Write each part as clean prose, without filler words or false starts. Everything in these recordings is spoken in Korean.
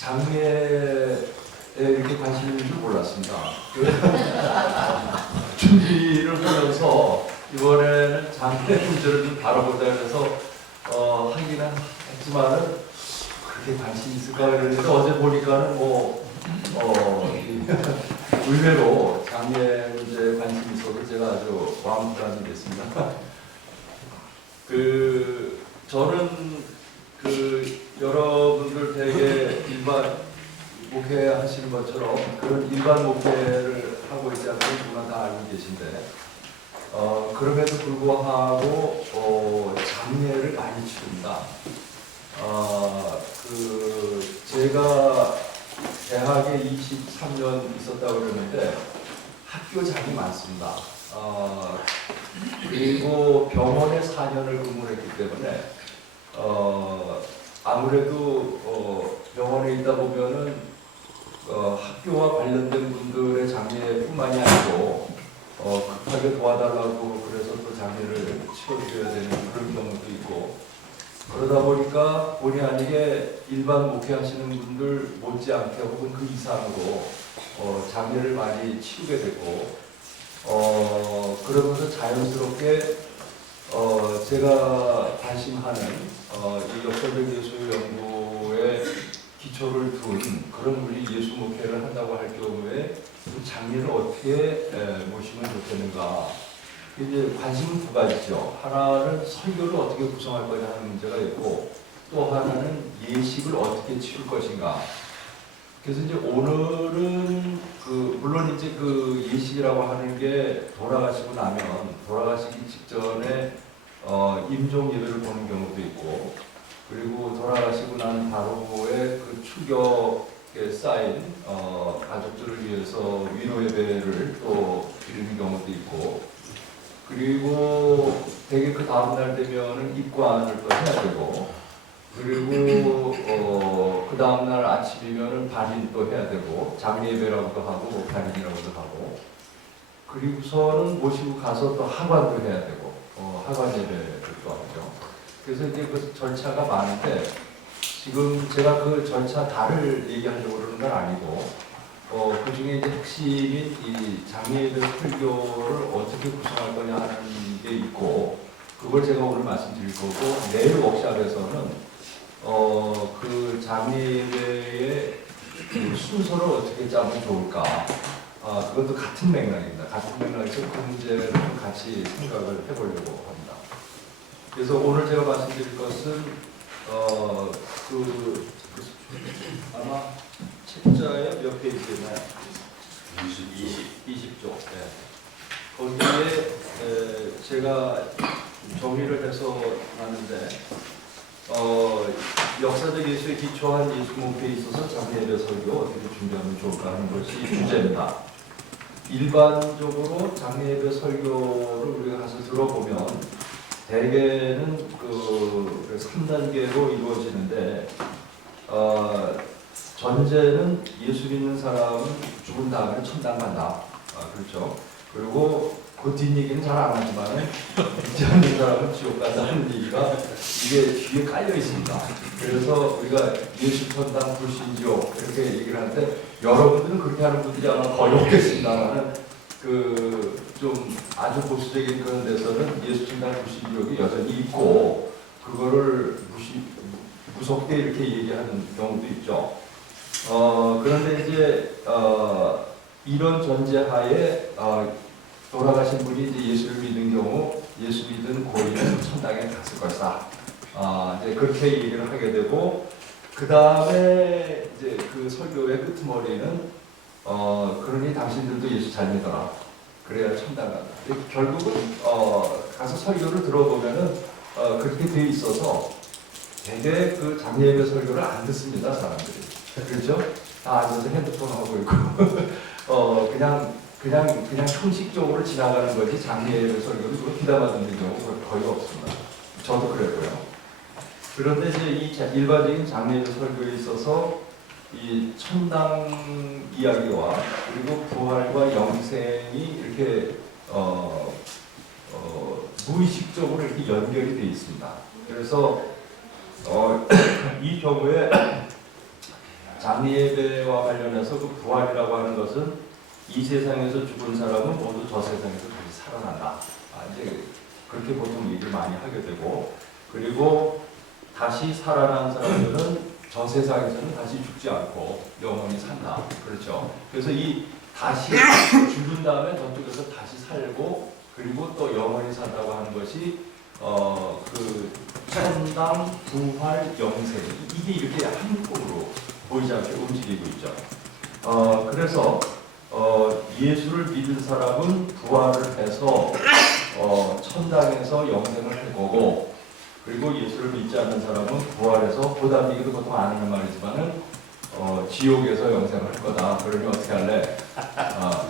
장례에 이렇게 관심이 있는 줄 몰랐습니다. 준비를 하면서 이번에는 장례 문제를 좀 다뤄보자 해서 하기는 했지만은 그렇게 관심이 있을까 그랬는데 어제 보니까는 의외로 장례 문제에 관심이 있어서 제가 아주 마음부담이 됐습니다. 저는 여러분들 되게 일반 목회하시는 것처럼 그런 일반 목회를 하고 있지 않고 누구나 다 알고 계신데 그럼에도 불구하고 장례를 많이 치릅니다. 제가 대학에 23년 있었다고 그러는데 학교장이 많습니다. 그리고 병원에 4년을 근무했기 때문에 아무래도 병원에 있다 보면은 학교와 관련된 분들의 장례뿐만이 아니고 급하게 도와달라고 그래서 또 장례를 치러드려야 되는 그런 경우도 있고 그러다 보니까 본의 아니게 일반 목회하시는 분들 못지않게 혹은 그 이상으로 장례를 많이 치르게 되고 그러면서 자연스럽게 제가 관심하는 이 역사적 예술 연구에 기초를 둔 그런 분이 예수 목회를 한다고 할 경우에 그 장례를 어떻게 모시면 좋겠는가. 이제 관심은 두 가지죠. 하나는 설교를 어떻게 구성할 거냐 하는 문제가 있고 또 하나는 예식을 어떻게 치를 것인가. 그래서 이제 오늘은 물론 이제 그 예식이라고 하는 게 돌아가시고 나면 돌아가시기 직전에 임종 예배를 보는 경우도 있고 그리고 돌아가시고 난 바로에 그 추격에 쌓인 가족들을 위해서 위로 예배를 또 드리는 경우도 있고 그리고 되게 그 다음 날 되면은 입관을 또 해야 되고 그리고 그 다음날 아침이면은 발인 또 해야 되고 장례 예배라고도 하고 발인이라고도 하고 그리고서는 모시고 가서 또 하관도 해야 되고 하관 예배를 또 하죠. 그래서 이제 그 절차가 많은데 지금 제가 그 절차 다를 얘기하려고 그러는 건 아니고 그 중에 이제 핵심인 이 장례 예배 설교를 어떻게 구성할 거냐 하는 게 있고 그걸 제가 오늘 말씀드릴 거고 내일 워크숍에서는 그 장례의 그 순서를 어떻게 짜면 좋을까? 그것도 같은 맥락입니다. 같은 맥락에서 그 문제를 좀 같이 생각을 해보려고 합니다. 그래서 오늘 제가 말씀드릴 것은 아마 책자에 몇 페이지였나요? 20쪽. 네. 거기에 제가 정리를 해서 놨는데 역사적 예수에 기초한 예수 목회에 있어서 장례 예배 설교 어떻게 준비하면 좋을까 하는 것이 주제입니다. 일반적으로 장례 예배 설교를 우리가 가서 들어보면 대개는 그 3단계로 이루어지는데 전제는 예수 믿는 사람은 죽은 다음에 천당 간다. 그렇죠. 그리고 그 뒷얘기는 잘 안 하지만 믿지 않는 사람은 지옥 간다는 얘기가 이게 뒤에 깔려 있습니다. 그래서 우리가 예수 천당 불신지옥 이렇게 얘기를 하는데 여러분들은 그렇게 하는 분들이 아마 거의 없겠습니다만은 좀 아주 보수적인 그런 데서는 예수 천당 불신지옥이 여전히 있고 그거를 무섭게 이렇게 얘기하는 경우도 있죠. 그런데 이제 이런 전제하에 돌아가신 분이 이제 예수를 믿는 경우 예수 믿은 고인은 천당에 갔을 것이다. 이제 그렇게 얘기를 하게 되고 그 다음에 이제 그 설교의 끄트머리는 그러니 당신들도 예수 잘 믿어라. 그래야 천당 간다. 결국은 가서 설교를 들어보면은 그렇게 돼 있어서 되게 그 장례예배 설교를 안 듣습니다 사람들이. 그렇죠? 다 앉아서 핸드폰 하고 있고 그냥 형식적으로 지나가는 거지 장례 설교를 귀담아 듣는 경우가 거의 없습니다. 저도 그랬고요. 그런데 이제 이 일반적인 장례 설교에 있어서 이 천당 이야기와 그리고 부활과 영생이 이렇게 무의식적으로 이렇게 연결이 되어 있습니다. 그래서 이 경우에 장례예배와 관련해서 그 부활이라고 하는 것은 이 세상에서 죽은 사람은 모두 저 세상에서 다시 살아난다. 이제 그렇게 보통 얘기를 많이 하게 되고, 그리고 다시 살아난 사람들은 저 세상에서는 다시 죽지 않고 영원히 산다. 그렇죠. 그래서 이 다시 죽은 다음에 저쪽에서 다시 살고 그리고 또 영원히 산다고 하는 것이 그 천당, 부활, 영생, 이게 이렇게 한꺼번으로 보이지 않게 움직이고 있죠. 그래서 예수를 믿은 사람은 부활을 해서 천당에서 영생을 할 거고, 그리고 예수를 믿지 않는 사람은 부활해서, 보다 이것도 보통 안 하는 말이지만은 지옥에서 영생을 할 거다. 그러니 어떻게 할래?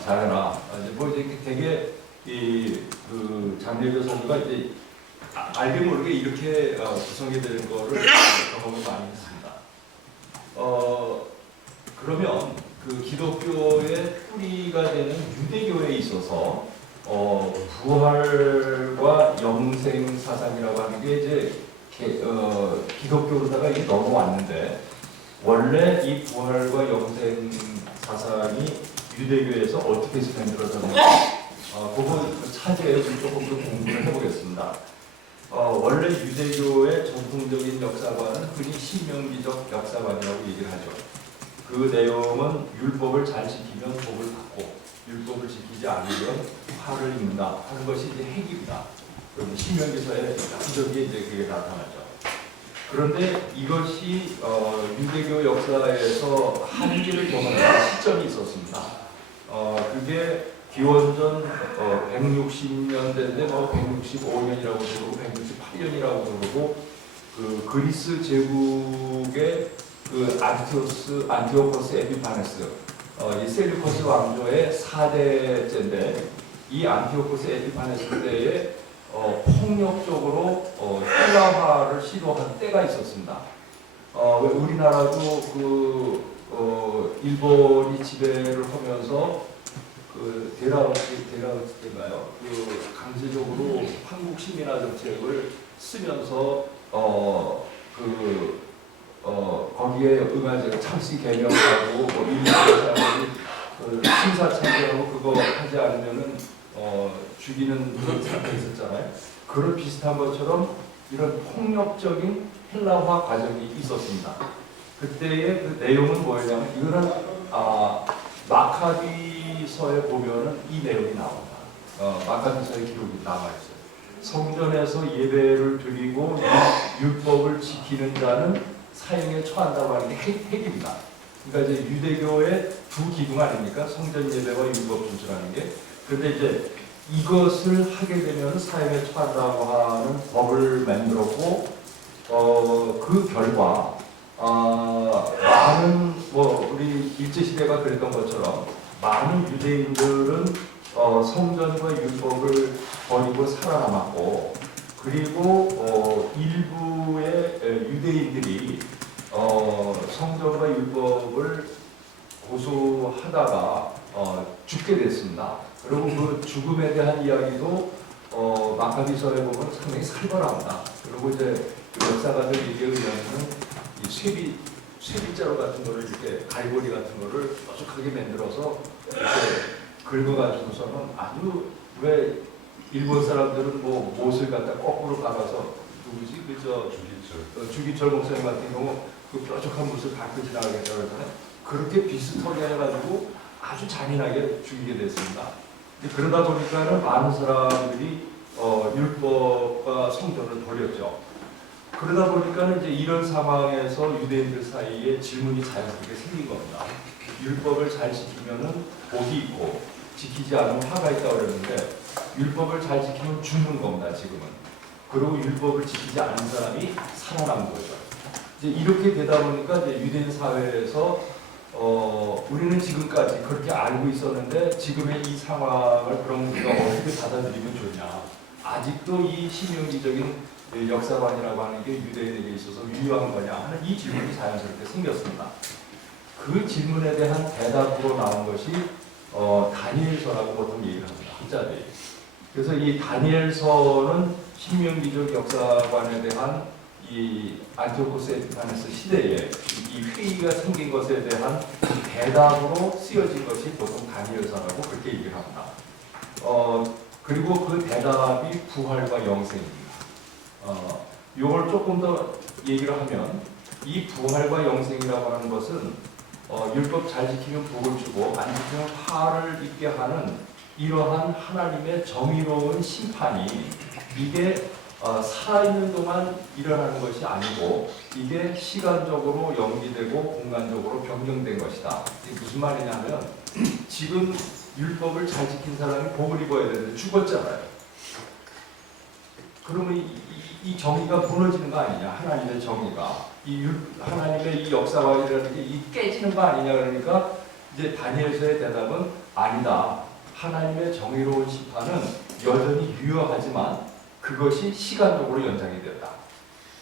잘해라. 이제 뭐 이제 되게 그 장례교 선교가 이제 알게 모르게 이렇게 구성이 되는 거를 경험을 많이 했습니다. 그러면 그 기독교의 뿌리가 되는 유대교에 있어서 부활과 영생 사상이라고 하는 게 이제 기독교로다가 이게 넘어왔는데, 원래 이 부활과 영생 사상이 유대교에서 어떻게 해서 만들어졌는지 그거 차지해서 조금 더 공부를 해보겠습니다. 원래 유대교의 전통적인 역사관은 흔히 신명기적 역사관이라고 얘기를 하죠. 그 내용은 율법을 잘 지키면 복을 받고 율법을 지키지 않으면 화를 입는다 하는 것이 이제 핵입니다. 그럼 신명기서에 여기저기에 이제 그게 나타나죠. 그런데 이것이 유대교 역사에서 한계를 경험한 시점이 있었습니다. 그게 기원전 160년대인데 165년이라고 그러고 168년이라고 그러고, 그 그리스 제국의 그 안티오코스 에피파네스, 이 셀류커스 왕조의 4대째인데, 이 안티오코스 에피파네스 때에 폭력적으로 헬라화를 시도한 때가 있었습니다. 우리나라도 일본이 지배를 하면서 그 데라우치 때인가요? 그 강제적으로 한국 시민화 정책을 쓰면서 거기에 응하지 참시 개명하고 일본 신사 참여하고 그거 하지 않으면은 죽이는 그런 사건이 있었잖아요. 그런 비슷한 것처럼 이런 폭력적인 헬라화 과정이 있었습니다. 그때의 그 내용은 뭐였냐면, 이거는 마카비서에 보면은 이 내용이 나옵니다. 마카비서의 기록이 나와 있어요. 성전에서 예배를 드리고 율법을 지키는 자는 사형에 처한다고 하는 게 핵입니다. 그러니까 이제 유대교의 두 기둥 아닙니까? 성전 예배와 율법 준수라는 게. 그런데 이제 이것을 하게 되면 사형에 처한다고 하는 법을 만들었고, 그 결과 많은 우리 일제시대가 그랬던 것처럼 많은 유대인들은 성전과 율법을 버리고 살아남았고, 그리고 일부의 유대인들이 성전과 율법을 고수하다가 죽게 됐습니다. 그리고 그 죽음에 대한 이야기도 마카비서에 보면 상당히 살벌합니다. 그리고 이제 그 역사가들 얘기에 의하면 이 쇠빗자루 같은 거를 이렇게 갈고리 같은 거를 뾰족하게 만들어서 이렇게 긁어가지고서는 아주, 왜 일본 사람들은 뭐 못을 갖다 거꾸로 깔아서 누구지 그저 주기철 목사님 같은 경우 그 뾰족한 못을 갖고 지나가겠다고 그러잖아요. 그렇게 비슷하게 해가지고 아주 잔인하게 죽이게 됐습니다. 그러다 보니까는 많은 사람들이 율법과 성전을 버렸죠. 그러다 보니까는 이제 이런 상황에서 유대인들 사이에 질문이 자연스럽게 생긴 겁니다. 율법을 잘 지키면은 복이 있고 지키지 않으면 화가 있다고 그랬는데, 율법을 잘 지키면 죽는 겁니다, 지금은. 그리고 율법을 지키지 않은 사람이 살아남는 거죠. 이제 이렇게 되다 보니까 이제 유대인 사회에서 우리는 지금까지 그렇게 알고 있었는데 지금의 이 상황을 그럼 우리가 어떻게 받아들이면 좋냐. 아직도 이 신명기적인 역사관이라고 하는 게 유대인에게 있어서 유효한 거냐 하는 이 질문이 자연스럽게 생겼습니다. 그 질문에 대한 대답으로 나온 것이 다니엘서라고 보통 얘기를 합니다. 한자들이. 그래서 이 다니엘서는 신명기적 역사관에 대한 이 안티오코스 에피파네스 시대에 이 회의가 생긴 것에 대한 대답으로 쓰여진 것이 보통 다니엘서라고 그렇게 얘기를 합니다. 그리고 그 대답이 부활과 영생입니다. 이걸 조금 더 얘기를 하면 이 부활과 영생이라고 하는 것은 율법 잘 지키면 복을 주고 안 지키면 화를 입게 하는 이러한 하나님의 정의로운 심판이 이게 살아있는 동안 일어나는 것이 아니고 이게 시간적으로 연기되고 공간적으로 변경된 것이다. 이게 무슨 말이냐면 지금 율법을 잘 지킨 사람이 복을 입어야 되는데 죽었잖아요. 그러면 이 정의가 무너지는 거 아니냐? 하나님의 정의가 하나님의 이 역사와 이라는 게 깨지는 거 아니냐? 그러니까 이제 다니엘서의 대답은 아니다. 하나님의 정의로운 심판은 여전히 유효하지만 그것이 시간적으로 연장이 된다.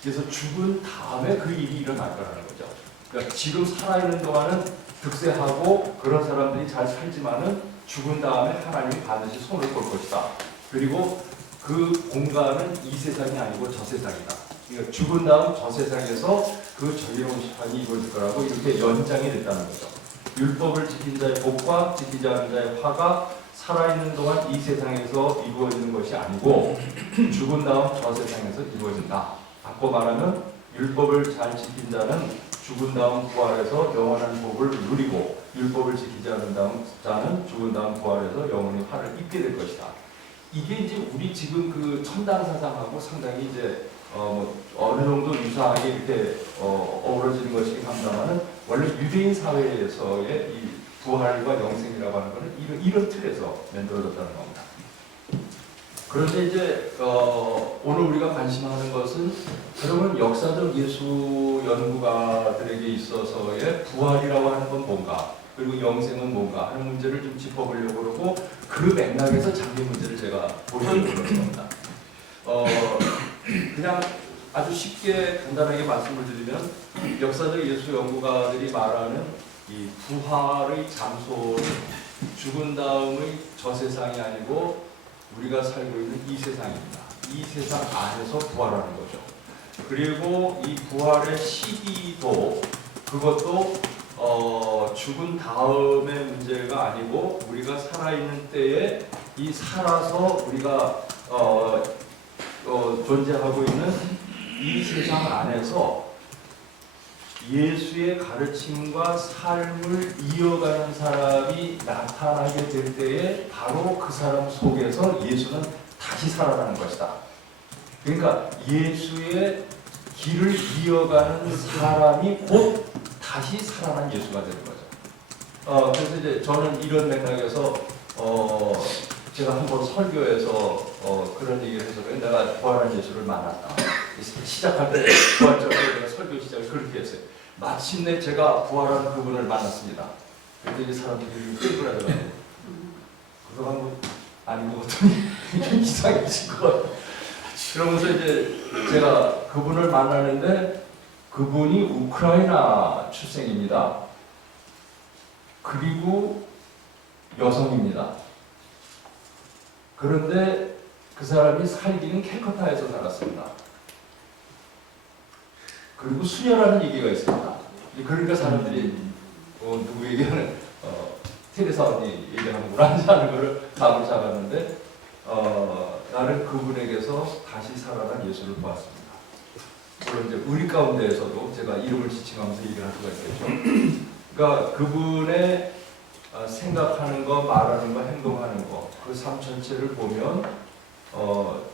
그래서 죽은 다음에 그 일이 일어날 거라는 거죠. 그러니까 지금 살아있는 동안은 득세하고 그런 사람들이 잘 살지만은 죽은 다음에 하나님이 반드시 손을 볼 것이다. 그리고 그 공간은 이 세상이 아니고 저 세상이다. 그러니까 죽은 다음 저 세상에서 그 정의로운 심판이 이루어질 거라고 이렇게 연장이 됐다는 거죠. 율법을 지킨 자의 복과 지키지 않은 자의 화가 살아있는 동안 이 세상에서 이루어지는 것이 아니고 죽은 다음 저 세상에서 이루어진다. 바꿔 말하면 율법을 잘 지킨 자는 죽은 다음 부활해서 영원한 복을 누리고 율법을 지키지 않은 다음 자는 죽은 다음 부활해서 영원히 화를 입게 될 것이다. 이게 이제 우리 지금 그 천당 사상하고 상당히 이제 어느 정도 유사하게 이렇게 어우러지는 것이긴 합니다만은 원래 유대인 사회에서의 이 부활과 영생이라고 하는 것은 이런 틀에서 만들어졌다는 겁니다. 그런데 이제 오늘 우리가 관심하는 것은 그러면 역사적 예수 연구가들에게 있어서의 부활이라고 하는 건 뭔가 그리고 영생은 뭔가 하는 문제를 좀 짚어보려고 그러고 그 맥락에서 장기 문제를 제가 보려고 그러는 겁니다. 그냥 아주 쉽게 간단하게 말씀을 드리면 역사적 예수 연구가들이 말하는 이 부활의 장소는 죽은 다음의 저 세상이 아니고 우리가 살고 있는 이 세상입니다. 이 세상 안에서 부활하는 거죠. 그리고 이 부활의 시기도 그것도 죽은 다음의 문제가 아니고 우리가 살아있는 때에 이 살아서 우리가 존재하고 있는 이 세상 안에서 예수의 가르침과 삶을 이어가는 사람이 나타나게 될 때에 바로 그 사람 속에서 예수는 다시 살아나는 것이다. 그러니까 예수의 길을 이어가는 사람이 곧 다시 살아난 예수가 되는 거죠. 그래서 이제 저는 이런 맥락에서 제가 한번 설교에서 그런 얘기를 해서 내가 부활한 예수를 만났다. 시작할 때 부활절에 내가 설교 시작을 그렇게 했어요. 마침내 제가 부활한 그분을 만났습니다. 그런데 이제 사람들이 끌끌하더라고요. 그동안 뭐 아닌 것 같더니 이상해진 것 같아요. 그러면서 이제 제가 그분을 만나는데 그분이 우크라이나 출생입니다. 그리고 여성입니다. 그런데 그 사람이 살기는 캘커타에서 살았습니다. 그리고 수녀라는 얘기가 있습니다. 그러니까 사람들이 누구 얘기하는 테레사 언니 얘기하는구나 하는 거를 답을 잡았는데 나는 그분에게서 다시 살아난 예수를 보았습니다. 물론 이제 우리 가운데에서도 제가 이름을 지칭하면서 얘기를 할 수가 있겠죠. 그러니까 그분의 생각하는 거, 말하는 거, 행동하는 거, 그 삶 전체를 보면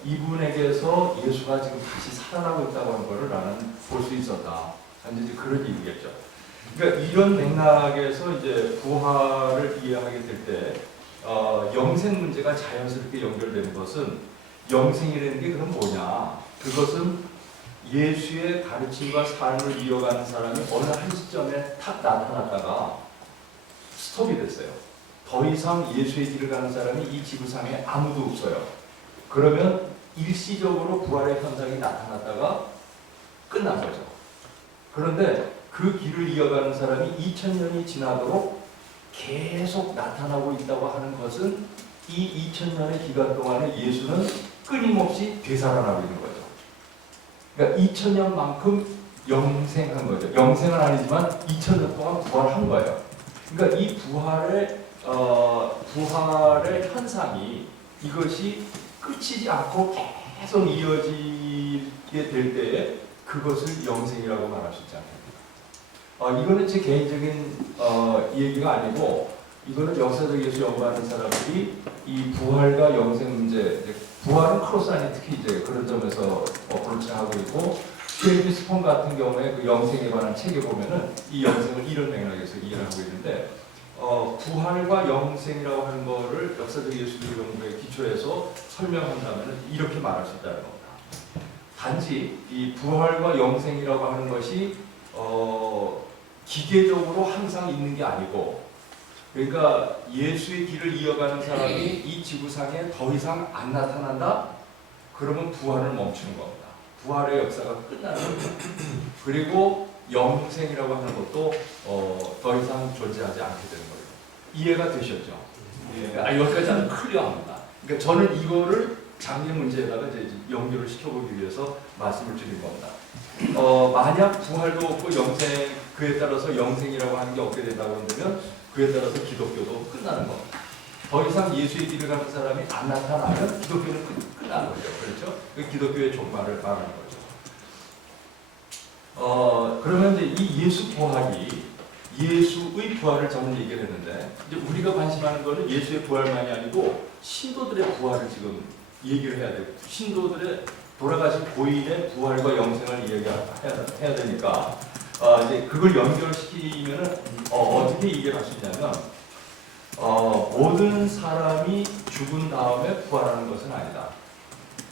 이분에게서 예수가 지금 다시 살아나고 있다고 하는 것을 나는 볼 수 있었다. 이제 그런 얘기겠죠. 그러니까 이런 맥락에서 이제 부활을 이해하게 될 때 영생 문제가 자연스럽게 연결되는 것은 영생이라는 게 그럼 뭐냐? 그것은 예수의 가르침과 삶을 이어가는 사람이 어느 한 시점에 탁 나타났다가 스톱이 됐어요. 더 이상 예수의 길을 가는 사람이 이 지구상에 아무도 없어요. 그러면 일시적으로 부활의 현상이 나타났다가 끝난 거죠. 그런데 그 길을 이어가는 사람이 2000년이 지나도록 계속 나타나고 있다고 하는 것은 이 2000년의 기간 동안에 예수는 끊임없이 되살아나고 있는 거죠. 그러니까 2000년만큼 영생한 거죠. 영생은 아니지만 2000년 동안 부활한 거예요. 그러니까 이 부활의 현상이 이것이 끝이지 않고 계속 이어지게 될 때에 그것을 영생이라고 말할 수 있지 않습니까? 이거는 제 개인적인 얘기가 아니고 이거는 역사적 예수 연구하는 사람들이 이 부활과 영생 문제, 부활은 크로스 안에 특히 이제 그런 점에서 어프로치하고 있고 쉐이비 스폰 같은 경우에 그 영생에 관한 책에 보면은 이 영생을 이런 맥락에서 이해를 하고 있는데 부활과 영생이라고 하는 거를 역사적 예수적 연구의 기초에서 설명한다면 이렇게 말할 수 있다는 겁니다. 단지 이 부활과 영생이라고 하는 것이 기계적으로 항상 있는 게 아니고 그러니까 예수의 길을 이어가는 사람이 이 지구상에 더 이상 안 나타난다? 그러면 부활을 멈추는 겁니다. 부활의 역사가 끝나는 겁니다. 그리고 영생이라고 하는 것도 더 이상 존재하지 않게 되는 거예요. 이해가 되셨죠? 여기까지 클리어합니다. 그러니까 저는 이거를 장애 문제에다가 이제 연결을 시켜보기 위해서 말씀을 드린 겁니다. 만약 부활도 없고 영생, 그에 따라서 영생이라고 하는 게 없게 된다고 한다면 그에 따라서 기독교도 끝나는 겁니다. 더 이상 예수의 길을 가는 사람이 안 나타나면 기독교는 끝나는 거죠. 그렇죠? 그 기독교의 종말을 말하는 거죠. 그러면 이제 이 예수 부활이 예수의 부활을 저는 얘기를 했는데 이제 우리가 관심하는 거는 예수의 부활만이 아니고 신도들의 부활을 지금 얘기를 해야 돼요. 신도들의 돌아가신 고인의 부활과 영생을 이야기해야 되니까 이제 그걸 연결시키면은 어떻게 얘기를 할 수 있냐면 모든 사람이 죽은 다음에 부활하는 것은 아니다.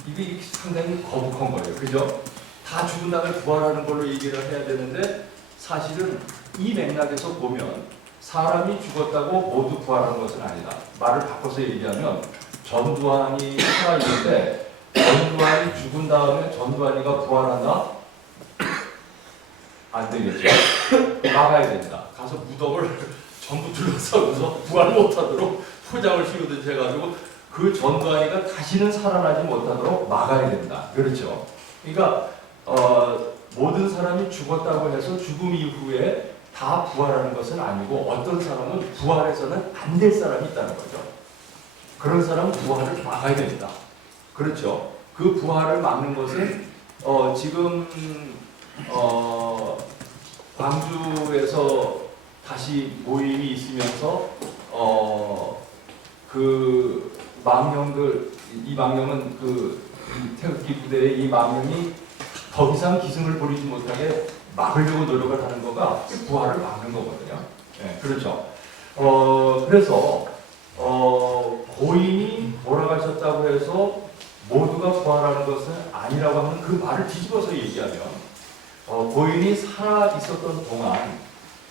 이게 상당히 거북한 거예요. 그죠? 다 죽은 다음에 부활하는 걸로 얘기를 해야 되는데 사실은 이 맥락에서 보면 사람이 죽었다고 모두 부활하는 것은 아니다. 말을 바꿔서 얘기하면 전두환이 살아있는데 전두환이 죽은 다음에 전두환이가 부활한다? 안 되겠죠. 막아야 된다. 가서 무덤을 전부 둘러싸고서 부활 못하도록 포장을 씌우듯이 해가지고 그 전두환이가 다시는 살아나지 못하도록 막아야 된다. 그렇죠. 그러니까 모든 사람이 죽었다고 해서 죽음 이후에 다 부활하는 것은 아니고 어떤 사람은 부활해서는 안 될 사람이 있다는 거죠. 그런 사람은 부활을 막아야 됩니다. 그렇죠. 그 부활을 막는 것은 지금 광주에서 다시 모임이 있으면서 그 망령들, 이 망령은 그 태극기 부대의 이 망령이 더 이상 기승을 부리지 못하게 막으려고 노력을 하는 거가 부활을 막는 거거든요. 네, 그렇죠. 그래서 고인이 돌아가셨다고 해서 모두가 부활하는 것은 아니라고 하는 그 말을 뒤집어서 얘기하면 고인이 살아 있었던 동안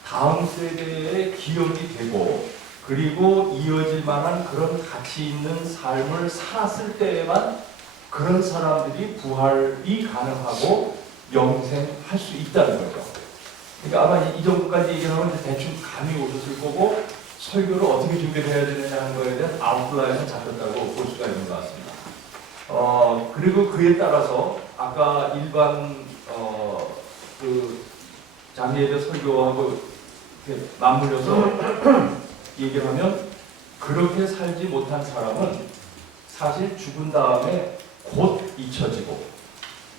다음 세대에 기억이 되고 그리고 이어질 만한 그런 가치 있는 삶을 살았을 때에만 그런 사람들이 부활이 가능하고 영생할 수 있다는 거죠. 그러니까 아마 이 정도까지 얘기하면 대충 감이 오셨을 거고 설교를 어떻게 준비를 해야 되느냐 하는 거에 대한 아웃라인을 잡혔다고 볼 수가 있는 것 같습니다. 그리고 그에 따라서 아까 일반 그 장례에 설교하고 이렇게 맞물려서 얘기를 하면 그렇게 살지 못한 사람은 사실 죽은 다음에 곧 잊혀지고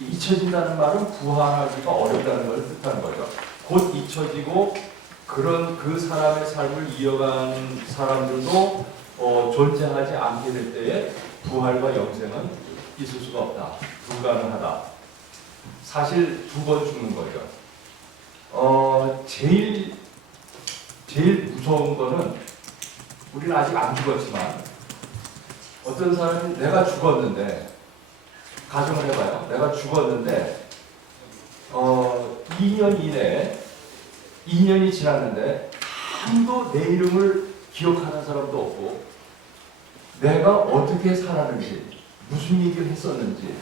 잊혀진다는 말은 부활하기가 어렵다는 걸 뜻하는 거죠. 곧 잊혀지고 그런 그 사람의 삶을 이어간 사람들도 존재하지 않게 될 때에 부활과 영생은 있을 수가 없다. 불가능하다. 사실 두 번 죽는 거예요. 제일 무서운 거는 우리는 아직 안 죽었지만 어떤 사람이 내가 죽었는데 가정을 해봐요. 내가 죽었는데 2년 이내에 2년이 지났는데 아무도 내 이름을 기억하는 사람도 없고 내가 어떻게 살았는지 무슨 얘기를 했었는지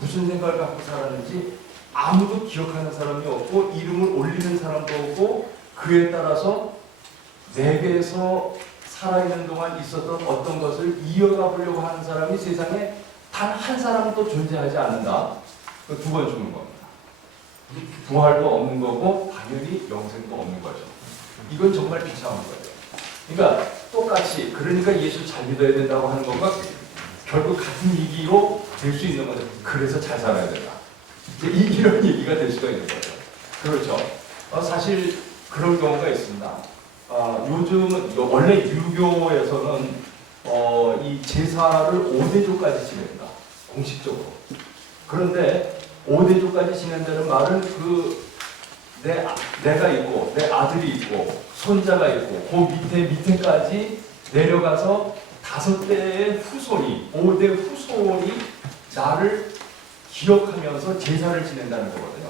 무슨 생각을 갖고 살았는지 아무도 기억하는 사람이 없고 이름을 올리는 사람도 없고 그에 따라서 내게서 살아있는 동안 있었던 어떤 것을 이어가 보려고 하는 사람이 세상에 단 한 사람도 존재하지 않는다. 두 번 죽는 겁니다. 부활도 없는 거고 당연히 영생도 없는 거죠. 이건 정말 비참한 거죠. 그러니까 똑같이 그러니까 예수 잘 믿어야 된다고 하는 것과 결국 같은 얘기로 될 수 있는 거죠. 그래서 잘 살아야 된다. 이런 얘기가 될 수가 있는 거죠. 그렇죠. 사실 그런 경우가 있습니다. 요즘은 원래 유교에서는 이 제사를 5대조까지 지냅니다. 공식적으로. 그런데 5대조까지 지낸다는 말은 내가 있고 내 아들이 있고 손자가 있고 그 밑에까지 내려가서 5대의 후손이 5대 후손이 나를 기억하면서 제사를 지낸다는 거거든요.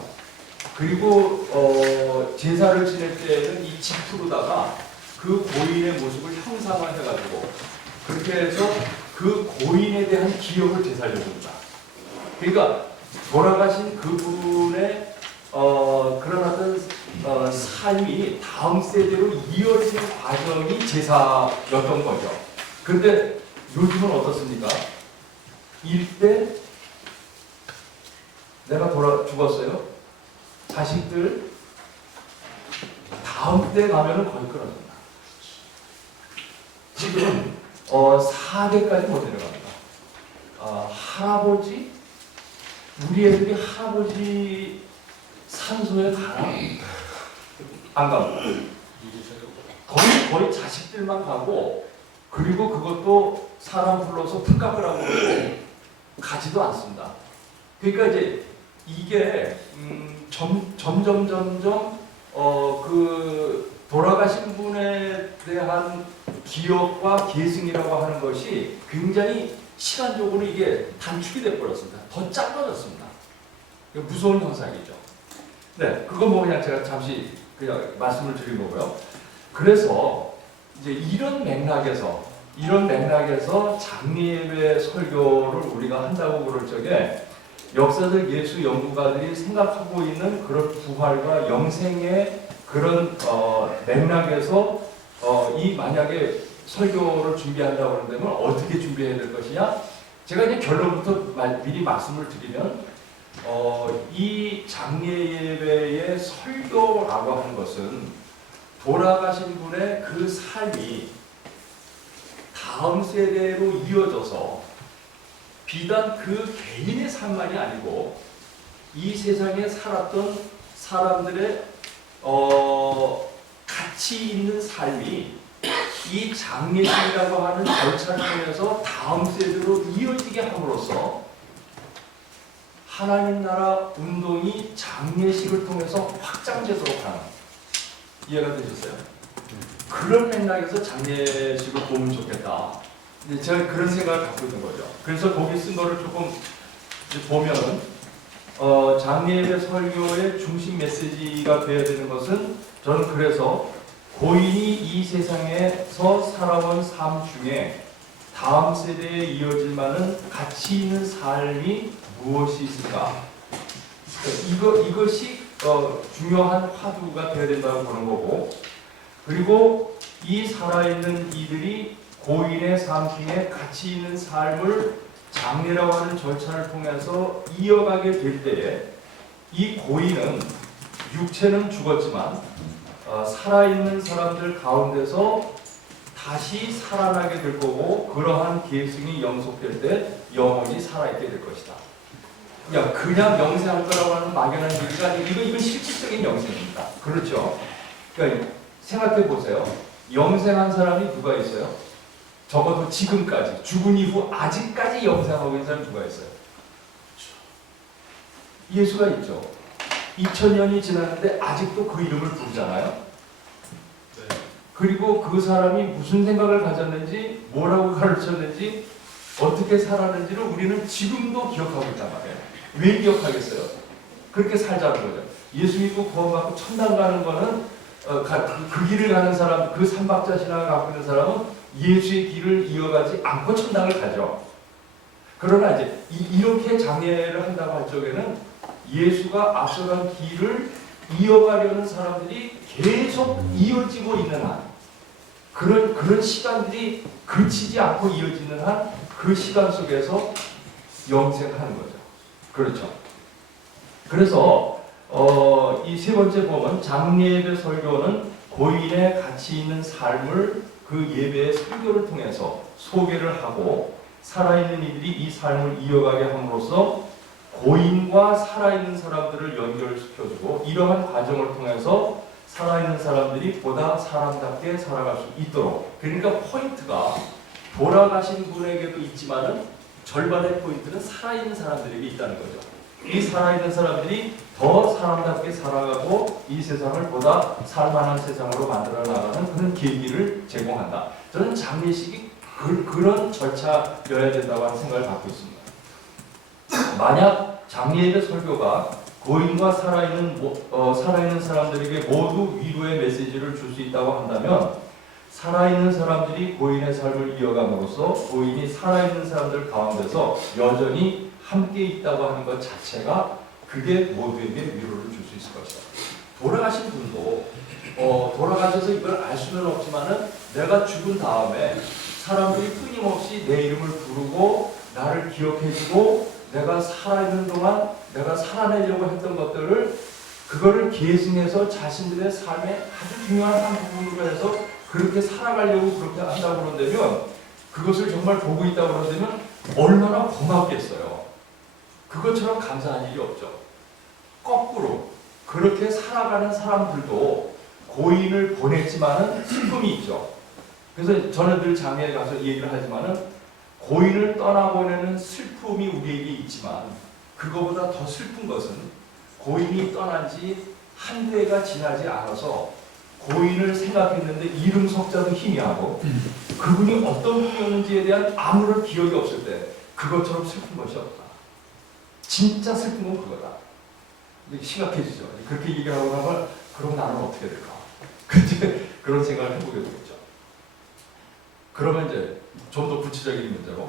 그리고 제사를 지낼 때에는 이 지푸로다가 그 고인의 모습을 형상화해가지고 그렇게 해서 그 고인에 대한 기억을 되살려줍니다. 그러니까 돌아가신 그분의 그런 어떤 삶이 다음 세대로 이어지는 과정이 제사였던 거죠. 그런데 요즘은 어떻습니까? 일대 내가 죽었어요. 자식들 다음 때 가면은 거의 끊어진다. 지금 4대까지 못 내려갑니다. 할아버지 우리 애들이 할아버지 산소에 가나? 안 가고 거의 자식들만 가고 그리고 그것도 사람 불러서 풀 깎으라고 그러고 가지도 않습니다. 그러니까 이제 이게 점점 그 돌아가신 분에 대한 기억과 계승이라고 하는 것이 굉장히 시간적으로 이게 단축이 되어버렸습니다. 더 짧아졌습니다. 무서운 현상이죠. 네, 그건 뭐 그냥 제가 잠시 그냥 말씀을 드린 거고요. 그래서 이제 이런 맥락에서 장례예배 설교를 우리가 한다고 그럴 적에 역사적 예수 연구가들이 생각하고 있는 그런 부활과 영생의 그런 맥락에서 이 만약에 설교를 준비한다고 그런다면 어떻게 준비해야 될 것이냐? 제가 이제 결론부터 미리 말씀을 드리면 이 장례예배의 설교라고 하는 것은 돌아가신 분의 그 삶이 다음 세대로 이어져서 비단 그 개인의 삶만이 아니고 이 세상에 살았던 사람들의 가치 있는 삶이 이 장례식이라고 하는 절차를 통해서 다음 세대로 이어지게 함으로써 하나님 나라 운동이 장례식을 통해서 확장되도록 하는, 이해가 되셨어요? 그런 맥락에서 장례식을 보면 좋겠다. 제가 그런 생각을 갖고 있는 거죠. 그래서 거기 쓴 거를 조금 보면은 장례의 설교의 중심 메시지가 되어야 되는 것은, 저는 그래서 고인이 이 세상에서 살아온 삶 중에 다음 세대에 이어질 만한 가치 있는 삶이 무엇이 있을까? 이것이 중요한 화두가 되어야 된다고 보는 거고, 그리고 이 살아있는 이들이 고인의 삶 중에 가치 있는 삶을 장례라고 하는 절차를 통해서 이어가게 될 때에 이 고인은 육체는 죽었지만 살아있는 사람들 가운데서 다시 살아나게 될 거고, 그러한 계승이 영속될 때 영원히 살아있게 될 것이다. 그냥 영생할 거라고 하는 막연한 얘기가 아니고 이건 실질적인 영생입니다. 그렇죠? 그러니까 생각해 보세요. 영생한 사람이 누가 있어요? 적어도 지금까지, 죽은 이후 아직까지 영생하고 있는 사람이 누가 있어요? 예수가 있죠. 2000년이 지났는데 아직도 그 이름을 부르잖아요. 그리고 그 사람이 무슨 생각을 가졌는지, 뭐라고 가르쳤는지, 어떻게 살았는지를 우리는 지금도 기억하고 있단 말이에요. 왜 기억하겠어요? 그렇게 살자는 거죠. 예수 믿고 구원받고 천당 가는 거는 그 길을 가는 사람, 그 삼박자 신앙을 갖고 있는 사람은 예수의 길을 이어가지 않고 천당을 가죠. 그러나 이제 이렇게 장례를 한다고 할 적에는 예수가 앞서간 길을 이어가려는 사람들이 계속 이어지고 있는 한, 그런 시간들이 그치지 않고 이어지는 한, 그 시간 속에서 영생하는 거죠. 그렇죠. 그래서 이 세 번째 보면 장례예배 설교는 고인의 가치 있는 삶을 그 예배의 설교를 통해서 소개를 하고 살아있는 이들이 이 삶을 이어가게 함으로써 고인과 살아있는 사람들을 연결시켜주고 이러한 과정을 통해서 살아있는 사람들이 보다 사람답게 살아갈 수 있도록, 그러니까 포인트가 돌아가신 분에게도 있지만은 절반의 포인트는 살아있는 사람들에게 있다는 거죠. 이 살아있는 사람들이 더 사람답게 살아가고 이 세상을 보다 살만한 세상으로 만들어 나가는 그런 계기를 제공한다. 저는 장례식이 그런 절차여야 된다고 하는 생각을 갖고 있습니다. 만약 장례의 설교가 고인과 살아있는 사람들에게 모두 위로의 메시지를 줄 수 있다고 한다면 살아있는 사람들이 고인의 삶을 이어감으로써 고인이 살아있는 사람들 가운데서 여전히 함께 있다고 하는 것 자체가 그게 모두에게 위로를 줄 수 있을 것이다. 돌아가신 분도 돌아가셔서 이걸 알 수는 없지만은 내가 죽은 다음에 사람들이 끊임없이 내 이름을 부르고 나를 기억해주고 내가 살아있는 동안 내가 살아내려고 했던 것들을 그거를 계승해서 자신들의 삶의 아주 중요한 한 부분으로 해서 그렇게 살아가려고 그렇게 한다고 그런다면 그것을 정말 보고 있다고 그런다면 얼마나 고맙겠어요. 그것처럼 감사한 일이 없죠. 거꾸로 그렇게 살아가는 사람들도 고인을 보냈지만은 슬픔이 있죠. 그래서 저는 늘 장례에 가서 이 얘기를 하지만은 고인을 떠나보내는 슬픔이 우리에게 있지만 그거보다 더 슬픈 것은 고인이 떠난 지 한두 해가 지나지 않아서 고인을 생각했는데 이름 석자도 희미하고 그분이 어떤 분이었는지에 대한 아무런 기억이 없을 때 그것처럼 슬픈 것이 없다. 진짜 슬픈 건 그거다. 심각해지죠. 그렇게 얘기를 하고 나면 그럼 나는 어떻게 될까? 그런 생각을 해보게 되겠죠. 그러면 이제 좀 더 구체적인 문제로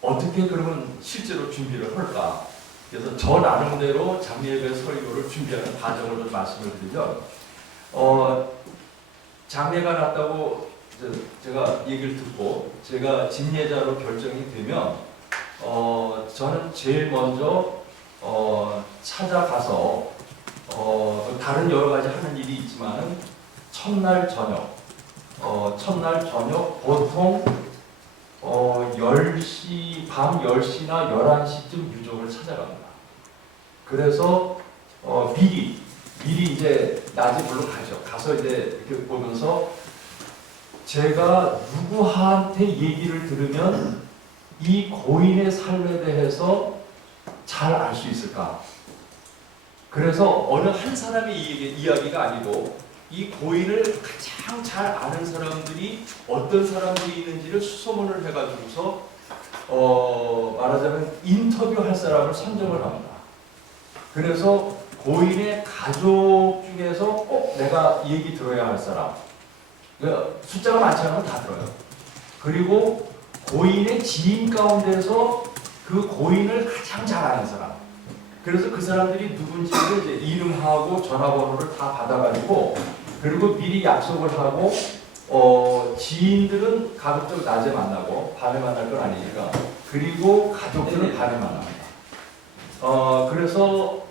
어떻게 그러면 실제로 준비를 할까? 그래서 저 나름대로 장례예배 설교를 준비하는 과정을 좀 말씀을 드리면 장례가 났다고 제가 얘기를 듣고 제가 집례자로 결정이 되면 저는 제일 먼저 찾아가서 다른 여러 가지 하는 일이 있지만은 첫날 저녁 보통 10시, 밤 10시나 11시쯤 유족을 찾아갑니다. 그래서 미리 이제 낮에 물론 가서 이제 이렇게 보면서 제가 누구한테 얘기를 들으면 이 고인의 삶에 대해서 잘 알 수 있을까? 그래서 어느 한 사람의 이야기가 아니고 이 고인을 가장 잘 아는 사람들이 어떤 사람들이 있는지를 수소문을 해가지고서 말하자면 인터뷰할 사람을 선정을 합니다. 그래서 고인의 가족 중에서 꼭 내가 얘기 들어야 할 사람, 숫자가 많지 않으면 다 들어요. 그리고 고인의 지인 가운데서 그 고인을 가장 잘 아는 사람, 그래서 그 사람들이 누군지를 이제 이름하고 전화번호를 다 받아가지고 그리고 미리 약속을 하고 지인들은 가급적 낮에 만나고 밤에 만날 건 아니니까 그리고 가족들은 밤에 만납니다. 그래서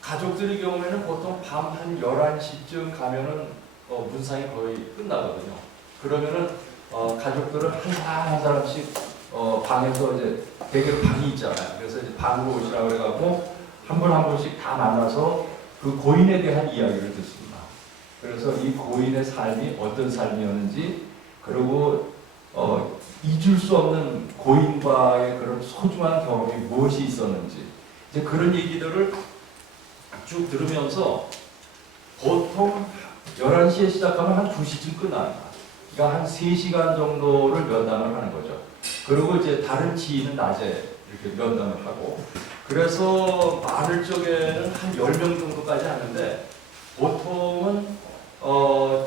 가족들의 경우에는 보통 밤 한 11시쯤 가면은 문상이 거의 끝나거든요. 그러면은 가족들은 한 사람씩 방에서 이제 대개로 방이 있잖아요. 그래서 이제 방으로 오시라고 해갖고 한 분 한 분씩 다 만나서 그 고인에 대한 이야기를 듣습니다. 그래서 이 고인의 삶이 어떤 삶이었는지, 그리고 잊을 수 없는 고인과의 그런 소중한 경험이 무엇이 있었는지, 이제 그런 얘기들을 쭉 들으면서 보통 11시에 시작하면 한 2시쯤 끝납니다. 그러니까 한 3시간 정도를 면담을 하는 거죠. 그리고 이제 다른 지인은 낮에 이렇게 면담을 하고, 그래서 많을 적에는 한 10명 정도까지 하는데 보통은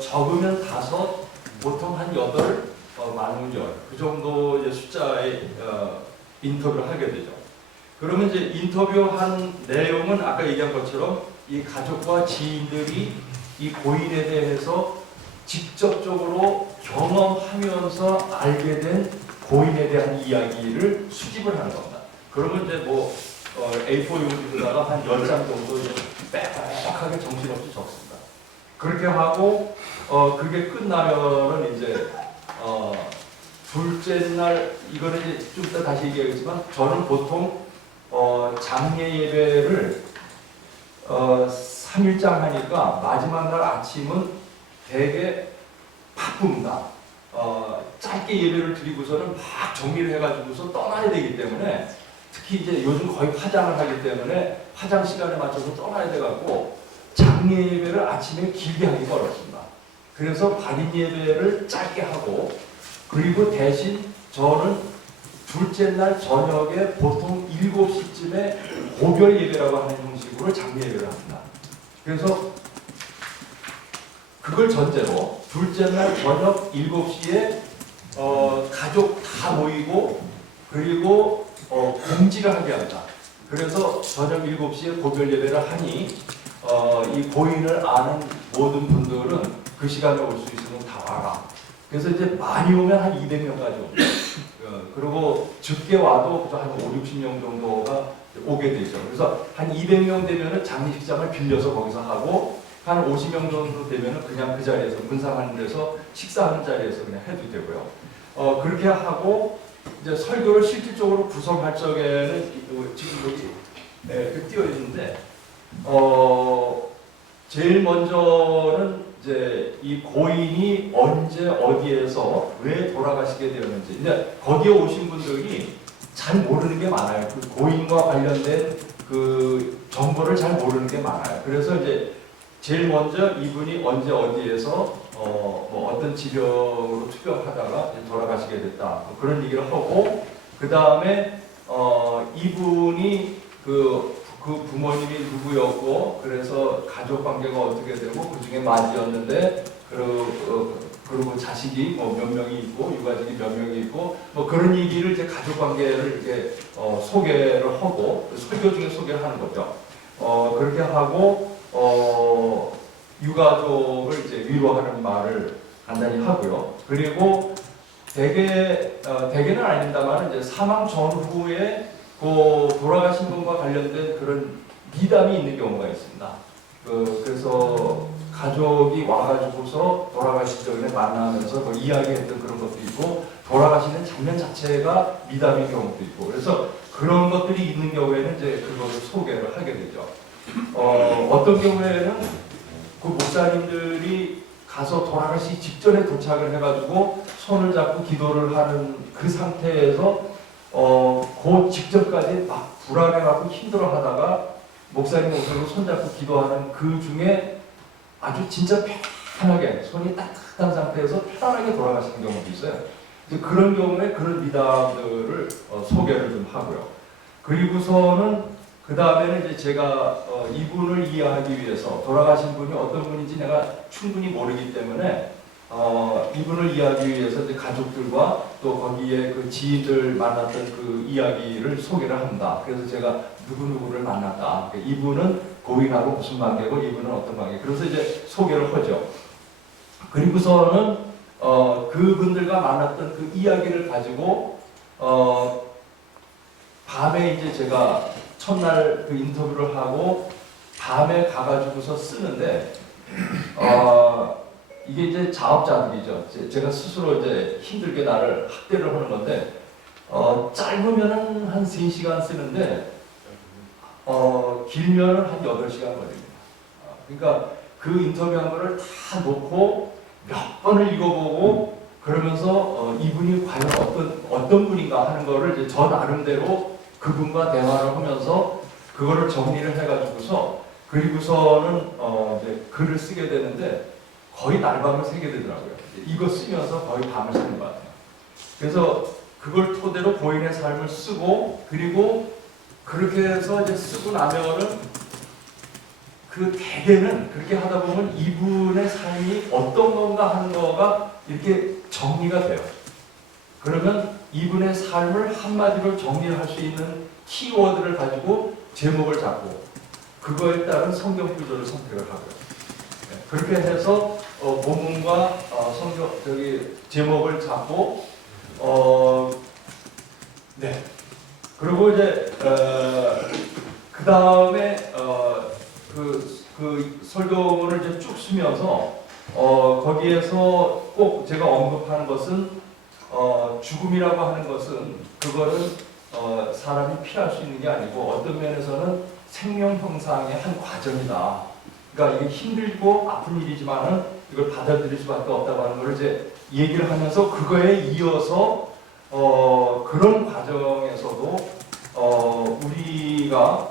적으면 5, 보통 한 8, 많으면 10, 그 정도 이제 숫자의 인터뷰를 하게 되죠. 그러면 이제 인터뷰한 내용은 아까 얘기한 것처럼 이 가족과 지인들이 이 고인에 대해서 직접적으로 경험하면서 알게 된 고인에 대한 이야기를 수집을 하는 겁니다. 그러면 이제 뭐 A4 용지에다가 한 10장 정도 빽빽하게 정신없이 적습니다. 그렇게 하고 그게 끝나면은 이제 둘째 날 이거는 이제 좀 이따 다시 얘기하겠지만 저는 보통 장례 예배를 3일장 하니까 마지막 날 아침은 되게 바쁩니다. 짧게 예배를 드리고서는 막 정리를 해가지고서 떠나야 되기 때문에 특히 이제 요즘 거의 화장을 하기 때문에 화장 시간에 맞춰서 떠나야 돼갖고 장례 예배를 아침에 길게 하기가 어렵습니다. 그래서 발인 예배를 짧게 하고 그리고 대신 저는 둘째 날 저녁에 보통 7시쯤에 고별 예배라고 하는 형식으로 장례 예배를 합니다. 그래서 그걸 전제로 둘째 날 저녁 7시에 가족 다 모이고 그리고 공지를 하게 한다. 그래서 저녁 7시에 고별 예배를 하니 이 고인을 아는 모든 분들은 그 시간에 올 수 있으면 다 와라. 그래서 이제 많이 오면 한 200명까지 옵니다. 그리고 적게 와도 한 5, 60명 정도가 오게 되죠. 그래서 한 200명 되면은 장례식장을 빌려서 거기서 하고 한 50명 정도 되면은 그냥 그 자리에서 문상하는 데서 식사하는 자리에서 그냥 해도 되고요. 그렇게 하고 이제 설교를 실질적으로 구성할 적에는 지금 여기 그 띄어 있는데 제일 먼저는 이제 이 고인이 언제 어디에서 왜 돌아가시게 되었는지 이제 거기에 오신 분들이 잘 모르는 게 많아요. 그 고인과 관련된 그 정보를 잘 모르는 게 많아요. 그래서 이제 제일 먼저 이분이 언제 어디에서 뭐 어떤 질병으로 투병하다가 돌아가시게 됐다. 뭐 그런 얘기를 하고 그 다음에 이분이 그 부모님이 누구였고 그래서 가족 관계가 어떻게 되고 그 중에 맞이었는데 그리고 자식이 뭐 몇 명이 있고 유가족이 몇 명이 있고 뭐 그런 얘기를 이제 가족 관계를 이렇게 소개를 하고 설교 중에 소개를 하는 거죠. 그렇게 하고 유가족을 이제 위로하는 말을 간단히 하고요. 그리고 대개는 아닙니다만 이제 사망 전후에 그 돌아가신 분과 관련된 그런 미담이 있는 경우가 있습니다. 그래서 가족이 와가지고서 돌아가시기 전에 만나면서 뭐 이야기했던 그런 것도 있고 돌아가시는 장면 자체가 미담인 경우도 있고 그래서 그런 것들이 있는 경우에는 이제 그것을 소개를 하게 되죠. 어떤 경우에는 그 목사님들이 가서 돌아가시기 직전에 도착을 해가지고 손을 잡고 기도를 하는 그 상태에서 그 직전까지 막 불안해갖고 힘들어하다가 목사님 목소리로 손잡고 기도하는 그 중에 아주 진짜 편하게 손이 따뜻한 상태에서 편안하게 돌아가시는 경우도 있어요. 이제 그런 경우에 그런 미담들을 소개를 좀 하고요. 그리고서는 그 다음에는 이제 제가 이분을 이해하기 위해서 돌아가신 분이 어떤 분인지 내가 충분히 모르기 때문에 이분을 이해하기 위해서 이제 가족들과 또 거기에 그 지인들 만났던 그 이야기를 소개를 합니다. 그래서 제가 누구누구를 만났다. 이분은 고인하고 무슨 관계고 이분은 어떤 관계. 그래서 이제 소개를 하죠. 그리고서는 그분들과 만났던 그 이야기를 가지고 밤에 이제 제가 첫날 그 인터뷰를 하고 밤에 가가지고서 쓰는데 이게 이제 자업자득이죠. 제가 스스로 이제 힘들게 나를 학대를 하는 건데 짧으면은 한 3시간 쓰는데 길면은 한 8시간 걸립니다. 그러니까 그 인터뷰한 거를 다 놓고 몇 번을 읽어보고 그러면서 이분이 과연 어떤 분인가 하는 거를 이제 저 나름대로 그분과 대화를 하면서 그거를 정리를 해가지고서 그리고서는 이제 글을 쓰게 되는데 거의 날밤을 새게 되더라고요. 이거 쓰면서 거의 밤을 새는 것 같아요. 그래서 그걸 토대로 고인의 삶을 쓰고 그리고 그렇게 해서 이제 쓰고 나면은 그 대개는 그렇게 하다 보면 이분의 삶이 어떤 건가 하는 거가 이렇게 정리가 돼요. 그러면 이분의 삶을 한마디로 정리할 수 있는 키워드를 가지고 제목을 잡고 그거에 따른 성경 구절을 선택을 하고요. 그렇게 해서 본문과 제목을 잡고 네. 그리고 이제 다음에 그 설교문을 이제 쭉 쓰면서 거기에서 꼭 제가 언급하는 것은 죽음이라고 하는 것은 그거는 사람이 피할 수 있는 게 아니고 어떤 면에서는 생명 형상의 한 과정이다. 그러니까 이게 힘들고 아픈 일이지만은 이걸 받아들일 수밖에 없다고 하는 걸 이제 얘기를 하면서 그거에 이어서 그런 과정에서도 우리가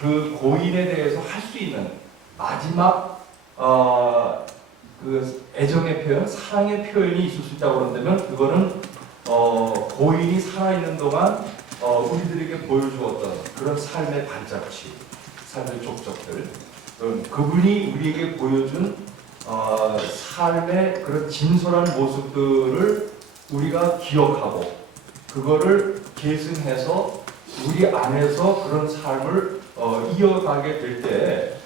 그 고인에 대해서 할 수 있는 마지막 그 애정의 표현, 사랑의 표현이 있을 수 있다고 그런다면 그거는 고인이 살아있는 동안 우리들에게 보여주었던 그런 삶의 발자취, 삶의 족적들, 그분이 우리에게 보여준 삶의 그런 진솔한 모습들을 우리가 기억하고 그거를 계승해서 우리 안에서 그런 삶을 이어가게 될 때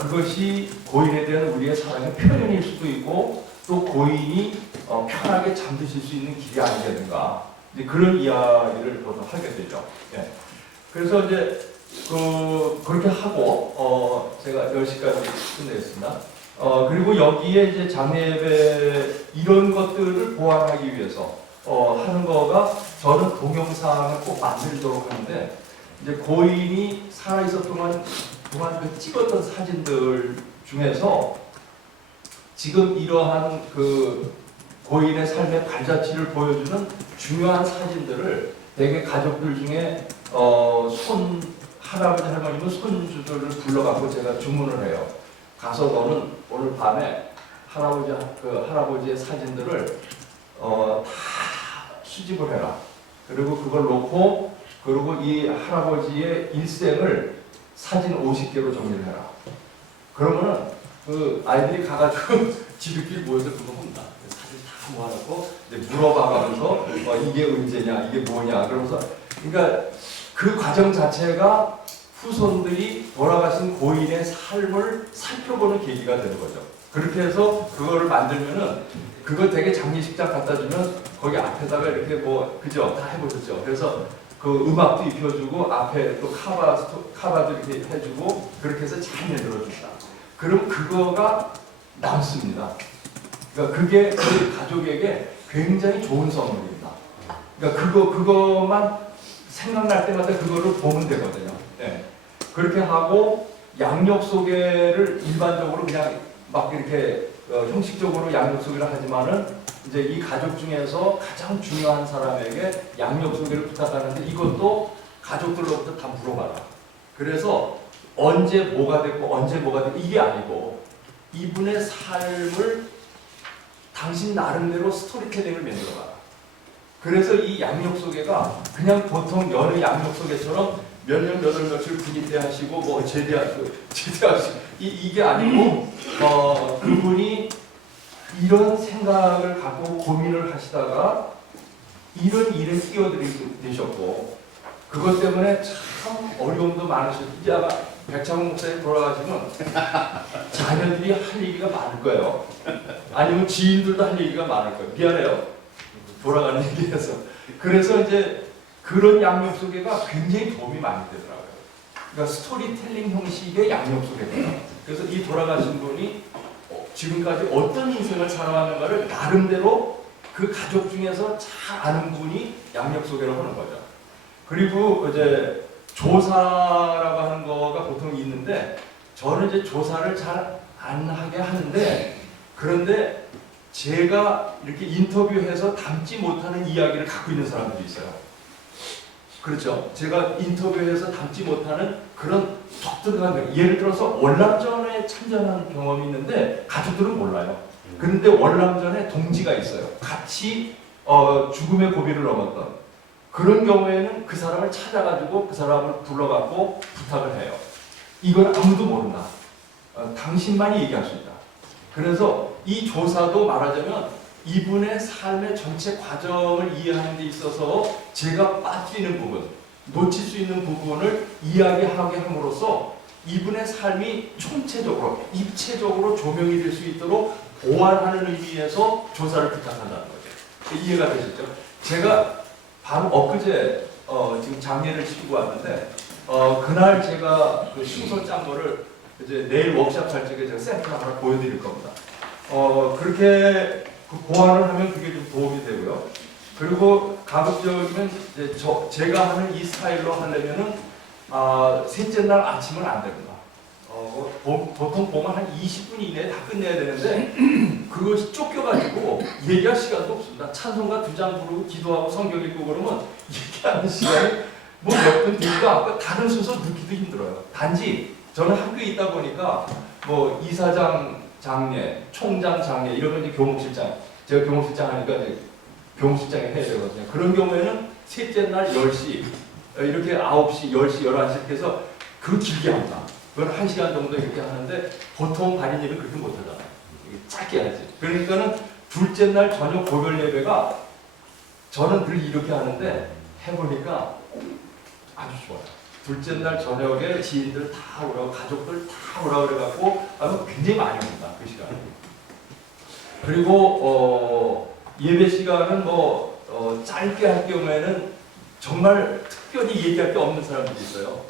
그것이 고인에 대한 우리의 사랑의 표현일 수도 있고 또 고인이 편하게 잠드실 수 있는 길이 아니겠는가 이제 그런 이야기를 하게 되죠. 예. 그래서 이제 그렇게 하고 제가 10시까지 끝내겠습니다. 그리고 여기에 이제 장례예배 이런 것들을 보완하기 위해서 하는 거가 저는 동영상을 꼭 만들도록 하는데 이제 고인이 살아있었던 동안 그 찍었던 사진들 중에서 지금 이러한 그 고인의 삶의 발자취를 보여주는 중요한 사진들을 대개 가족들 중에 할아버지 할머니는 손주들을 불러갖고 제가 주문을 해요. 가서 너는 오늘 밤에 할아버지의 사진들을 다 수집을 해라. 그리고 그걸 놓고 그리고 이 할아버지의 일생을 사진 50개로 정리를 해라. 그러면은 그 아이들이 가가지고 지들끼리 모여서 그거 본다. 사진 다 모아놓고 이제 물어봐가면서 이게 언제냐, 이게 뭐냐. 그러면서 그러니까 그 과정 자체가 후손들이 돌아가신 고인의 삶을 살펴보는 계기가 되는 거죠. 그렇게 해서 그거를 만들면은 그거 되게 장례식장 갖다 주면 거기 앞에다가 이렇게 그죠? 다 해보셨죠? 그래서 그 음악도 입혀주고 앞에 또 카바도 이렇게 해주고 그렇게 해서 잘 만들어준다. 그럼 그거가 남습니다. 그러니까 그게 그 가족에게 굉장히 좋은 선물입니다. 그러니까 그거만 생각날 때마다 그거를 보면 되거든요. 네. 그렇게 하고 양력 소개를 일반적으로 그냥 막 이렇게 형식적으로 양력 소개를 하지만은 이제 이 가족 중에서 가장 중요한 사람에게 양력 소개를 부탁하는데 이것도 가족들로부터 다 물어봐라. 그래서 언제 뭐가 됐고 언제 뭐가 됐고 이게 아니고 이분의 삶을 당신 나름대로 스토리텔링을 만들어봐라. 그래서 이 양력 소개가 그냥 보통 여느 양력 소개처럼 몇 년 몇 월 며칠 군입대 하시고 제대하시고 이게 아니고 그분이 이런 생각을 갖고 고민을 하시다가 이런 일에 뛰어들게 되셨고 그것 때문에 참 어려움도 많으셨고 이제 아마 백창훈 목사님 돌아가시면 자녀들이 할 얘기가 많을 거예요. 아니면 지인들도 할 얘기가 많을 거예요. 미안해요. 돌아가는 얘기해서. 그래서 이제 그런 양력 소개가 굉장히 도움이 많이 되더라고요. 그러니까 스토리텔링 형식의 양력 소개예요. 그래서 이 돌아가신 분이 지금까지 어떤 인생을 살아왔는가를 나름대로 그 가족 중에서 잘 아는 분이 양력 소개를 하는 거죠. 그리고 이제 조사라고 하는 거가 보통 있는데 저는 이제 조사를 잘 안 하게 하는데 그런데 제가 이렇게 인터뷰해서 담지 못하는 이야기를 갖고 있는 사람들이 있어요. 그렇죠. 제가 인터뷰해서 담지 못하는 그런 독특한 거. 예를 들어서 월남전에 참전한 경험이 있는데 가족들은 몰라요. 그런데 월남전에 동지가 있어요. 같이 죽음의 고비를 넘었던 그런 경우에는 그 사람을 찾아가지고 그 사람을 불러갖고 부탁을 해요. 이건 아무도 모른다. 당신만이 얘기할 수 있다. 그래서 이 조사도 말하자면 이분의 삶의 전체 과정을 이해하는 데 있어서 제가 빠뜨리는 부분, 놓칠 수 있는 부분을 이야기하게 함으로써 이분의 삶이 총체적으로, 입체적으로 조명이 될 수 있도록 보완하는 의미에서 조사를 부탁한다는 거죠. 이해가 되셨죠? 제가 바로 엊그제 지금 장례를 치르고 왔는데 그날 제가 그 순서 짠 거를 이제 내일 워크샵 할 적에 제가 샘플 하나 보여드릴 겁니다. 그렇게 그 보완을 하면 그게 좀 도움이 되고요. 그리고 가급적이면 이제 제가 하는 이 스타일로 하려면은 셋째 날 아침은 안 됩니다. 보통 보면 한 20분 이내에 다 끝내야 되는데 그것이 쫓겨가지고 얘기할 시간도 없습니다. 찬송가 2장 부르고 기도하고 성경 읽고 그러면 얘기하는 시간이 뭐 몇 분 뒤도 않고 다른 순서 넣기도 힘들어요. 단지 저는 학교에 있다 보니까 뭐 이사장 장례, 총장 장례 이런 건 이제 교목실장, 제가 교목실장 하니까 이제 교목실장이 해야 되거든요. 그런 경우에는 셋째 날 10시 이렇게 9시, 10시, 11시 이렇게 해서 그 길게 합니다. 그건 1시간 정도 이렇게 하는데 보통 발인예배 그렇게 못하잖아요. 짧게 하지. 그러니까는 둘째 날 저녁 고별 예배가 저는 늘 이렇게 하는데 해보니까 아주 좋아요. 둘째 날 저녁에 지인들 다 오라고, 가족들 다 오라고 그래갖고 굉장히 많이 옵니다. 그 시간에. 그리고 예배 시간은 짧게 할 경우에는 정말 특별히 얘기할 게 없는 사람들이 있어요.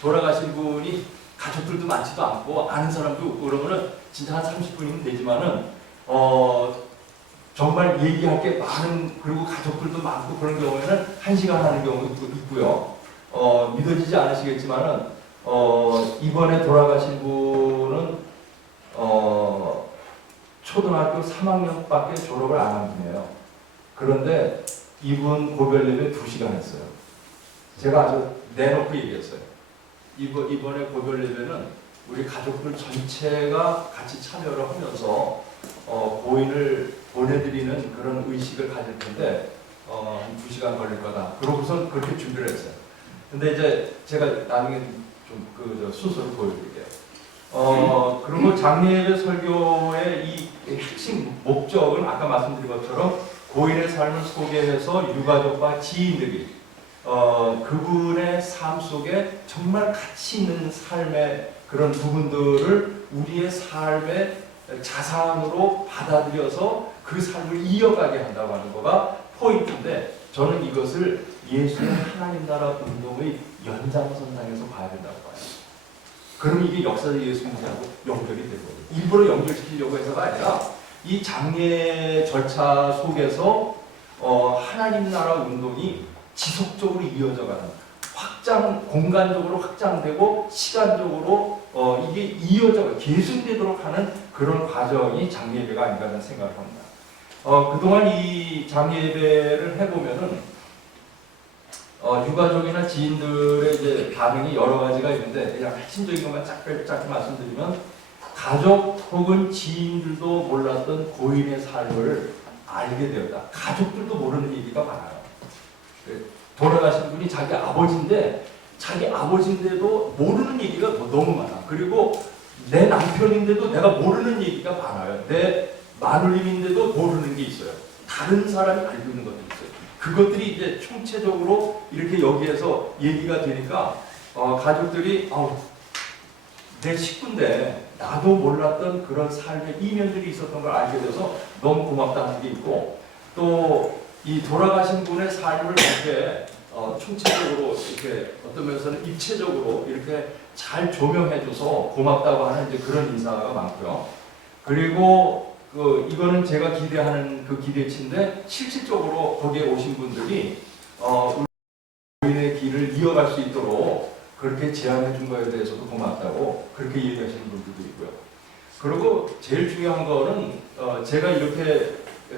돌아가신 분이 가족들도 많지도 않고 아는 사람도 없고 그러면은 진짜 한 30분이면 되지만은 정말 얘기할 게 많은, 그리고 가족들도 많고 그런 경우에는 1시간 하는 경우도 있고요. 믿어지지 않으시겠지만은 이번에 돌아가신 분은 초등학교 3학년밖에 졸업을 안 한 분이에요. 그런데 이분 고별 예배 2시간 했어요. 제가 아주 내놓고 얘기했어요. 이번에 고별 예배는 우리 가족들 전체가 같이 참여를 하면서 고인을 보내드리는 그런 의식을 가질 텐데 한 2시간 걸릴 거다. 그러고선 그렇게 준비를 했어요. 근데 이제 제가 나중에 좀 순서를 보여드릴게요. 그리고 장례예배 설교의 이 핵심 목적은 아까 말씀드린 것처럼 고인의 삶을 소개해서 유가족과 지인들이 그분의 삶 속에 정말 가치 있는 삶의 그런 부분들을 우리의 삶의 자산으로 받아들여서 그 삶을 이어가게 한다고 하는 거가 포인트인데, 저는 이것을 예수의 하나님 나라 운동의 연장선상에서 봐야 된다고 봐요. 그럼 이게 역사적 예수 문제하고 연결이 되거든요. 일부러 연결시키려고 해서가 아니라 이 장례 절차 속에서 하나님 나라 운동이 지속적으로 이어져가는, 공간적으로 확장되고 시간적으로 이게 이어져 계승되도록 하는 그런 과정이 장례예배가 아닌가 하는 생각을 합니다. 그동안 이 장례예배를 해보면은 유가족이나 지인들의 이제 반응이 여러 가지가 있는데 그냥 핵심적인 것만 짧게 말씀드리면, 가족 혹은 지인들도 몰랐던 고인의 삶을 알게 되었다. 가족들도 모르는 얘기가 많아요. 돌아가신 분이 자기 아버지인데도 모르는 얘기가 너무 많아. 그리고 내 남편인데도 내가 모르는 얘기가 많아요. 내 마누님인데도 모르는 게 있어요. 다른 사람이 알고 있는 것들이 있어요. 그것들이 이제 총체적으로 이렇게 여기에서 얘기가 되니까 가족들이 내 식구인데 나도 몰랐던 그런 삶의 이면들이 있었던 걸 알게 돼서 너무 고맙다는 게 있고, 또 이 돌아가신 분의 삶을 이렇게 총체적으로 이렇게 어떤 면에서는 입체적으로 이렇게 잘 조명해줘서 고맙다고 하는 이제 그런 인사가 많고요. 그리고 이거는 제가 기대하는 그 기대치인데, 실질적으로 거기에 오신 분들이 우리의 길을 이어갈 수 있도록 그렇게 제안해 준 거에 대해서도 고맙다고 그렇게 얘기하시는 분들도 있고요. 그리고 제일 중요한 거는 제가 이렇게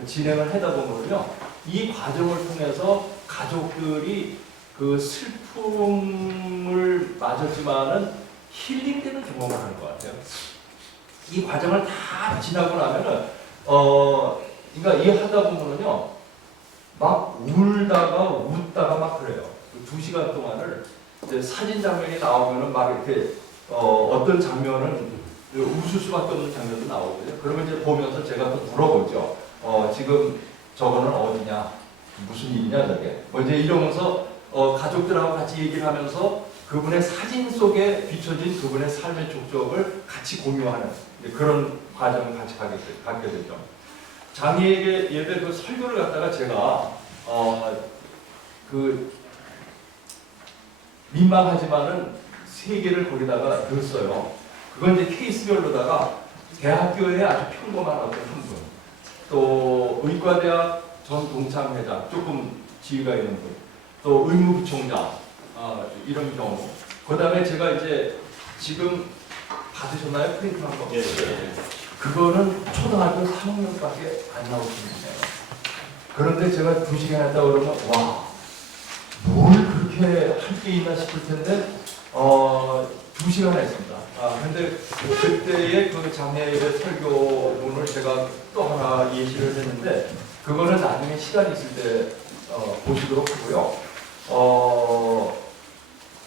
진행을 하다 보면요, 이 과정을 통해서 가족들이 그 슬픔을 맞았지만은 힐링되는 경험을 하는 것 같아요. 이 과정을 다 지나고 나면은 그러니까 이 하다 보면은요, 막 울다가 웃다가 막 그래요. 2시간 동안을 이제 사진 장면이 나오면은 막 이렇게 어떤 장면은 웃을 수밖에 없는 장면도 나오거든요. 그러면 이제 보면서 제가 또 물어보죠. 지금 저거는 어디냐? 무슨 일이냐 저게? 이제 이러면서 가족들하고 같이 얘기를 하면서 그분의 사진 속에 비춰진 그분의 삶의 족적을 같이 공유하는 그런 과정을 같이 갖게 되죠. 장례 예배 그 설교를 갖다가 제가 민망하지만은 3개를 거기다가 넣었어요. 그건 이제 케이스별로다가 대학교에 아주 평범한 어떤 한 분, 또 의과대학 전 동창회장, 조금 지위가 있는 분, 또 의무부총장, 이런 경우. 그 다음에 제가 이제 지금 받으셨나요? 프린트한 거? 예. 그거는 초등학교 3학년밖에 안 나오시는데요. 그런데 제가 2시간 했다 그러면 와, 뭘 그렇게 할 게 있나 싶을 텐데 2시간 했습니다. 근데 그때의 그 장례의 설교문을 제가 또 하나 예시를 했는데 그거는 나중에 시간이 있을 때 보시도록 하고요.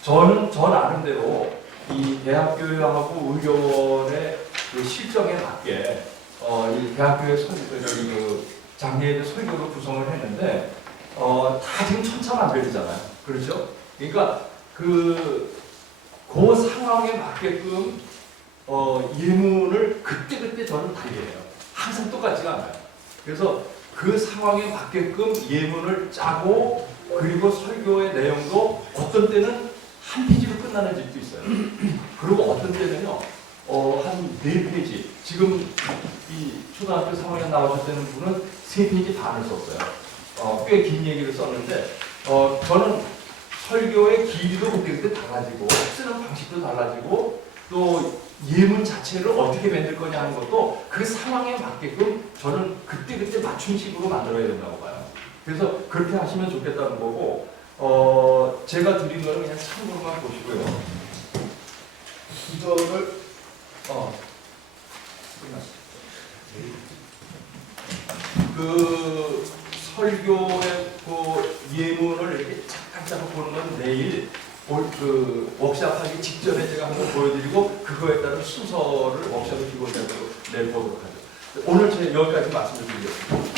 저는 저 나름대로 이 대학교하고 의료원의 그 실정에 맞게 이 대학교의 그 장례의 설교로 구성을 했는데 다 지금 천차만별이잖아요. 그렇죠? 그러니까 그 상황에 맞게끔 예문을 그때그때 저는 달리해요. 항상 똑같지가 않아요. 그래서 그 상황에 맞게끔 예문을 짜고 그리고 설교의 내용도 어떤 때는 한 페이지로 끝나는 집도 있어요. 그리고 어떤 때는요, 한 4페이지. 지금 이 초등학교 3학년 나오셨다는 분은 3페이지 반을 썼어요. 꽤 긴 얘기를 썼는데, 저는 설교의 길이도 그때그때 달라지고, 쓰는 방식도 달라지고, 또 예문 자체를 어떻게 만들 거냐 하는 것도 그 상황에 맞게끔 저는 그때그때 맞춤식으로 만들어야 된다고 봐요. 그래서 그렇게 하시면 좋겠다는 거고, 제가 드린 거는 그냥 참고만 보시고요. 이거를, 그 설교의 그 예문을 이렇게 잠깐 보는 건 내일 그 워크샵하기 직전에 제가 한번 보여드리고 그거에 따른 순서를 워크샵을 기본적으로 내일 보도록 하죠. 오늘 제가 여기까지 말씀을 드리겠습니다.